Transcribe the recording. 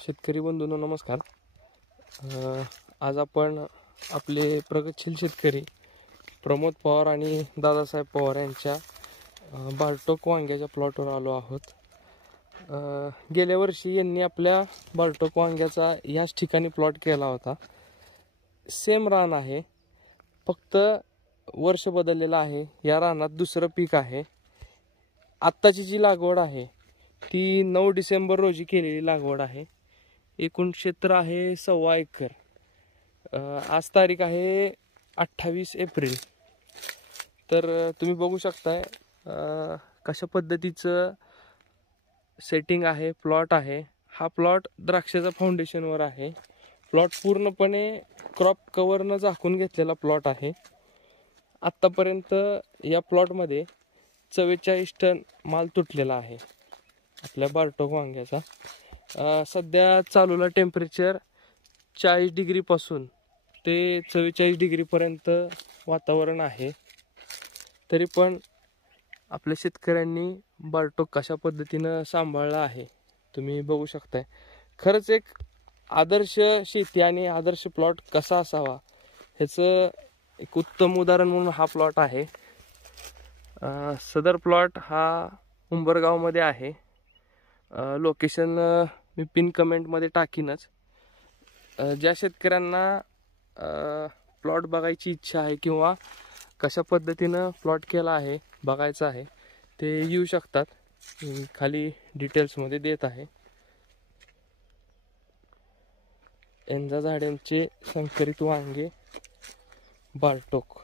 शेतकरी बंधूंनो नमस्कार। आज आपण आपले प्रगतशील शेतकरी प्रमोद पवार आणि दादासाहेब पवार यांच्या बाल्टोक वांग्याच्या प्लॉटवर आलो आहोत। गेल्या वर्षी यांनी आपल्या बाल्टोक वांग्याचा याच ठिकाणी प्लॉट केला होता। सेम रान आहे, फक्त वर्ष बदललेलं आहे। या रानात दुसरं पीक आहे। आत्ताची जी लागवड आहे ती 9 डिसेंबर रोजी केलेली लागवड आहे। एकूण क्षेत्र आहे 1.25 एकर। आज तारीख आहे 28 एप्रिल। तर तुम्ही बघू शकताय कशा पद्धतीचं सेटिंग आहे, प्लॉट आहे। हा प्लॉट द्राक्षाच्या फाउंडेशनवर आहे। प्लॉट पूर्णपणे क्रॉप कव्हरनं झाकून घेतलेला प्लॉट आहे। आत्तापर्यंत या प्लॉटमध्ये 44 टन माल तुटलेला आहे आपल्या बाल्टोक वांग्याचा। सध्या चालूला टेम्परेचर 40 डिग्री पासून ते 44 डिग्री पर्यंत वातावरण आहे। तरी पण आपल्या शेतकऱ्यांनी बाल्टोक कशा पद्धतीनं सांभाळला आहे तुम्ही बघू शकताय। खरंच एक आदर्श शेती आणि आदर्श प्लॉट कसा असावा ह्याचं एक उत्तम उदाहरण म्हणून हा प्लॉट आहे। सदर प्लॉट हा उंबरगाव मध्ये आहे। लोकेशन मी पिन कमेंट मध्ये टाकीनच। ज्या शेतकऱ्यांना प्लॉट बघायची इच्छा आहे किंवा कशा पद्धतीनं प्लॉट केला आहे बघायचं आहे ते येऊ शकतात। खाली डिटेल्स मध्ये देत आहे। एंजा झाडांचे संकरित वांगे बाल्टोक।